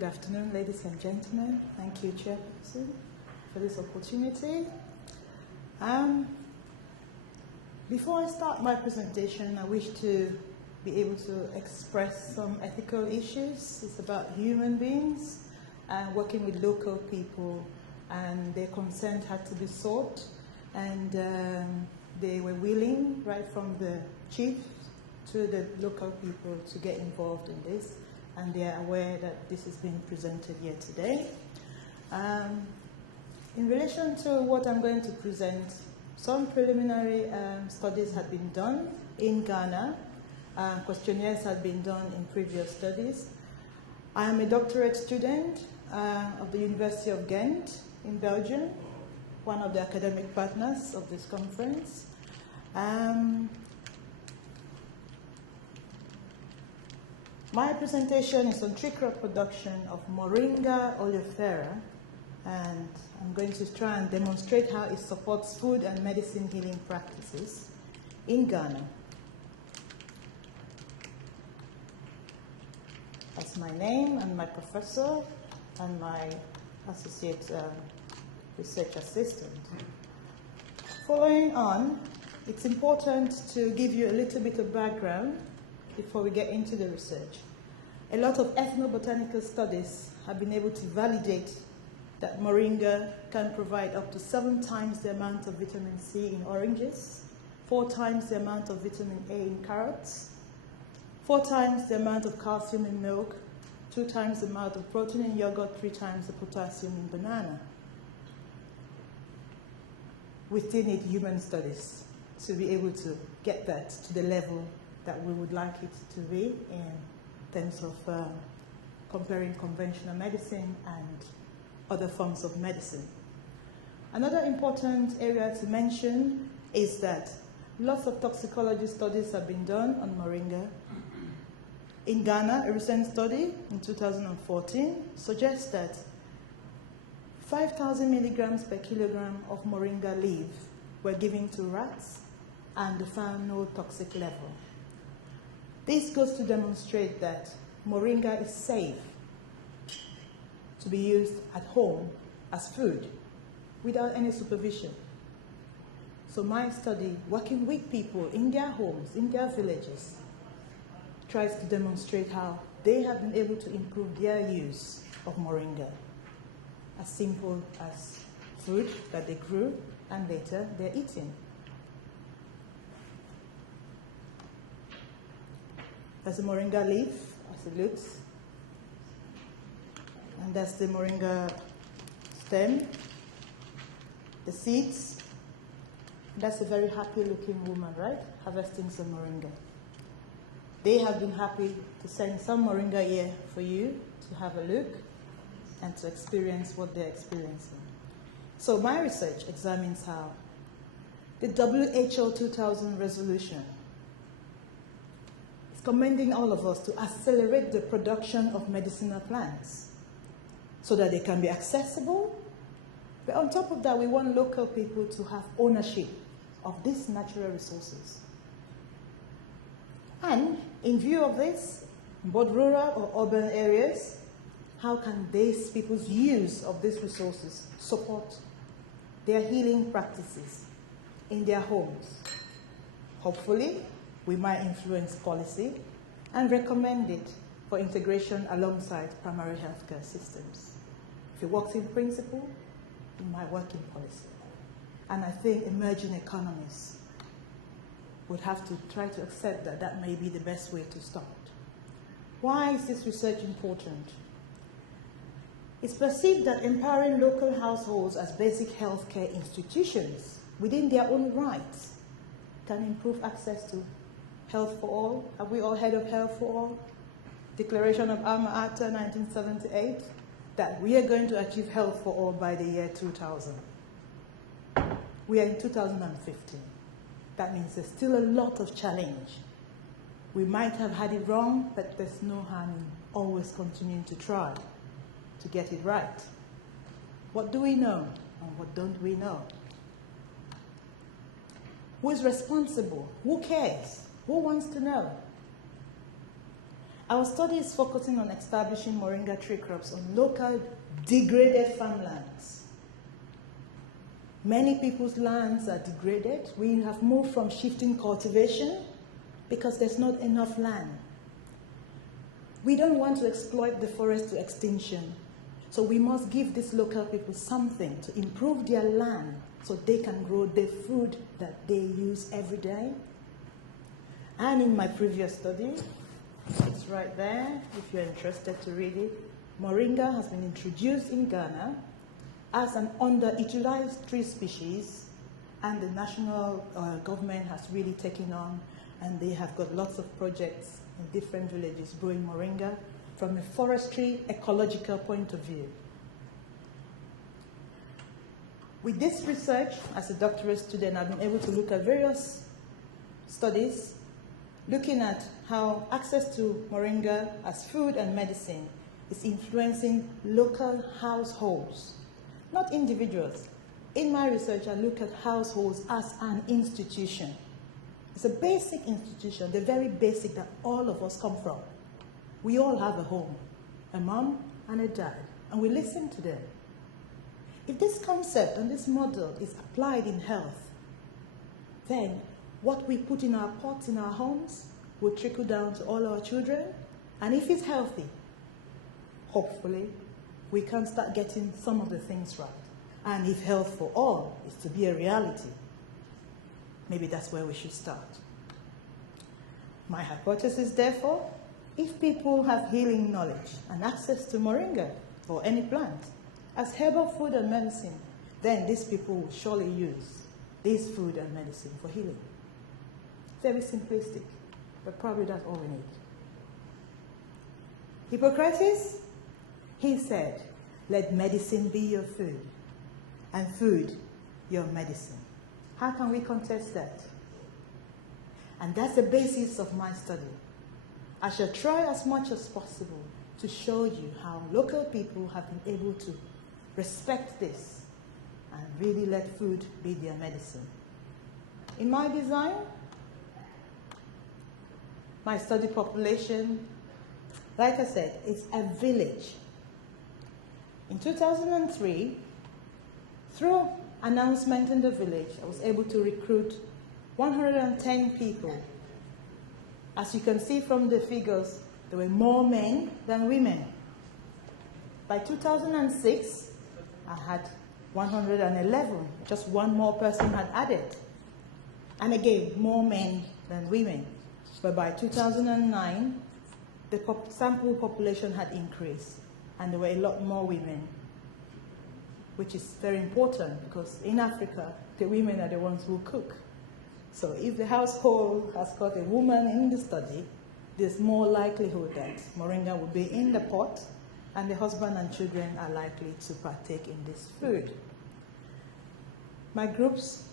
Good afternoon, ladies and gentlemen. Thank you, Chairperson, for this opportunity. Before I start my presentation, I wish to be able to express some ethical issues. It's about human beings and working with local people, and their consent had to be sought, and they were willing, right from the chief to the local people, to get involved in this, and they are aware that this is being presented here today. In relation to what I'm going to present, some preliminary studies have been done in Ghana. Questionnaires have been done in previous studies. I am a doctorate student of the University of Ghent in Belgium, one of the academic partners of this conference. My presentation is on tree crop production of Moringa oleifera, and I'm going to try and demonstrate how it supports food and medicine healing practices in Ghana. That's my name and my professor and my associate research assistant. Following on, it's important to give you a little bit of background before we get into the research. A lot of ethnobotanical studies have been able to validate that Moringa can provide up to 7 times the amount of vitamin C in oranges, 4 times the amount of vitamin A in carrots, 4 times the amount of calcium in milk, 2 times the amount of protein in yogurt, 3 times the potassium in banana. We still need human studies to be able to get that to the level that we would like it to be in terms of comparing conventional medicine and other forms of medicine. Another important area to mention is that lots of toxicology studies have been done on Moringa. In Ghana, a recent study in 2014 suggests that 5,000 milligrams per kilogram of Moringa leaves were given to rats, and they found no toxic level. This goes to demonstrate that Moringa is safe to be used at home as food without any supervision. So my study, working with people in their homes, in their villages, tries to demonstrate how they have been able to improve their use of Moringa, as simple as food that they grew and later they're eating. That's a Moringa leaf, as it looks. And that's the Moringa stem, the seeds. That's a very happy looking woman, right? Harvesting some Moringa. They have been happy to send some Moringa here for you to have a look and to experience what they're experiencing. So my research examines how the WHO 2000 resolution is commending all of us to accelerate the production of medicinal plants so that they can be accessible. But on top of that, we want local people to have ownership of these natural resources. And in view of this, in both rural or urban areas, how can these people's use of these resources support their healing practices in their homes? Hopefully, we might influence policy and recommend it for integration alongside primary healthcare systems. If it works in principle, it might work in policy. And I think emerging economies would have to try to accept that that may be the best way to start. Why is this research important? It's perceived that empowering local households as basic healthcare institutions within their own rights can improve access to health for all. Have we all heard of health for all? Declaration of Alma Ata 1978, that we are going to achieve health for all by the year 2000. We are in 2015. That means there's still a lot of challenge. We might have had it wrong, but there's no harm in always continuing to try to get it right. What do we know and what don't we know? Who is responsible? Who cares? Who wants to know? Our study is focusing on establishing Moringa tree crops on local degraded farmlands. Many people's lands are degraded. We have moved from shifting cultivation because there's not enough land. We don't want to exploit the forest to extinction. So we must give these local people something to improve their land so they can grow the food that they use every day. And in my previous study, it's right there, if you're interested to read it, Moringa has been introduced in Ghana as an underutilized tree species, and the national government has really taken on, and they have got lots of projects in different villages growing Moringa from a forestry ecological point of view. With this research, as a doctorate student, I've been able to look at various studies looking at how access to Moringa as food and medicine is influencing local households, not individuals. In my research, I look at households as an institution. It's a basic institution, the very basic that all of us come from. We all have a home, a mom and a dad, and we listen to them. If this concept and this model is applied in health, then what we put in our pots in our homes will trickle down to all our children, and if it's healthy, hopefully, we can start getting some of the things right. And if health for all is to be a reality, maybe that's where we should start. My hypothesis, therefore, if people have healing knowledge and access to Moringa or any plant as herbal food and medicine, then these people will surely use this food and medicine for healing. Very simplistic, but probably that's all we need. Hippocrates, he said, let medicine be your food, and food your medicine. How can we contest that? And that's the basis of my study. I shall try as much as possible to show you how local people have been able to respect this and really let food be their medicine. In my design, my study population, like I said, is a village. In 2003, through announcement in the village, I was able to recruit 110 people. As you can see from the figures, there were more men than women. By 2006, I had 111, just one more person had added. And again, more men than women. But by 2009, the sample population had increased, and there were a lot more women, which is very important because in Africa, the women are the ones who cook. So if the household has got a woman in the study, there's more likelihood that Moringa will be in the pot, and the husband and children are likely to partake in this food. My groups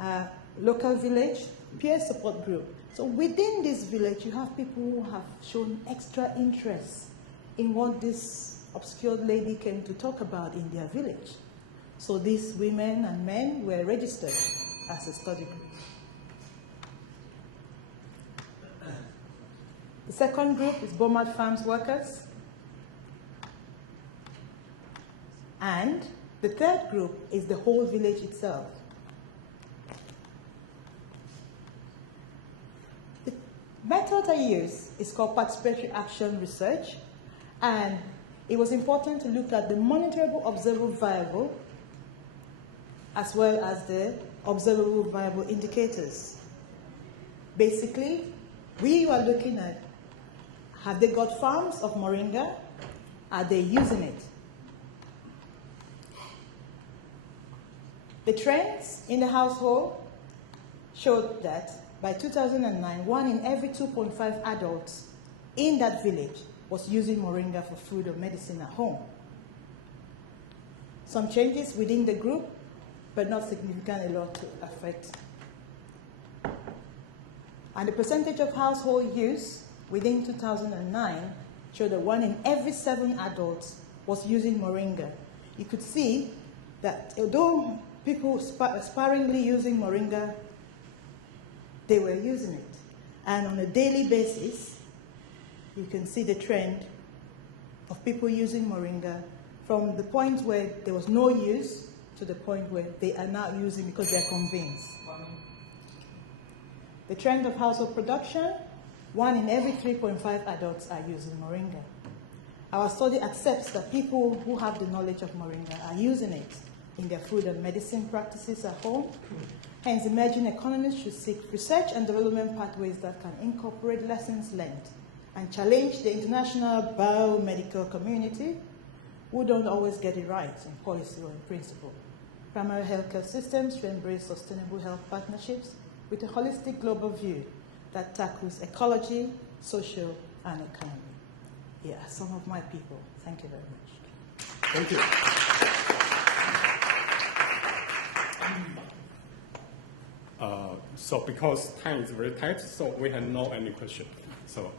are local village, peer support group. So within this village, you have people who have shown extra interest in what this obscure lady came to talk about in their village. So these women and men were registered as a study group. The second group is Bomard Farms workers. And the third group is the whole village itself. The method I use is called participatory action research, and it was important to look at the monitorable, observable, viable, as well as the observable, viable indicators. Basically, we were looking at, have they got farms of Moringa? Are they using it? The trends in the household showed that by 2009, 1 in every 2.5 adults in that village was using Moringa for food or medicine at home. Some changes within the group, but not significant enough to affect. And the percentage of household use within 2009 showed that 1 in every 7 adults was using Moringa. You could see that although people sparingly using Moringa, they were using it. And on a daily basis, you can see the trend of people using Moringa from the point where there was no use to the point where they are now using because they're convinced. The trend of household production, 1 in every 3.5 adults are using Moringa. Our study accepts that people who have the knowledge of Moringa are using it in their food and medicine practices at home. Hence, emerging economies should seek research and development pathways that can incorporate lessons learned and challenge the international biomedical community who don't always get it right in policy or in principle. Primary healthcare systems should embrace sustainable health partnerships with a holistic global view that tackles ecology, social, and economy. Yeah, some of my people. Thank you very much. Thank you. So because time is very tight, so we have no any question. So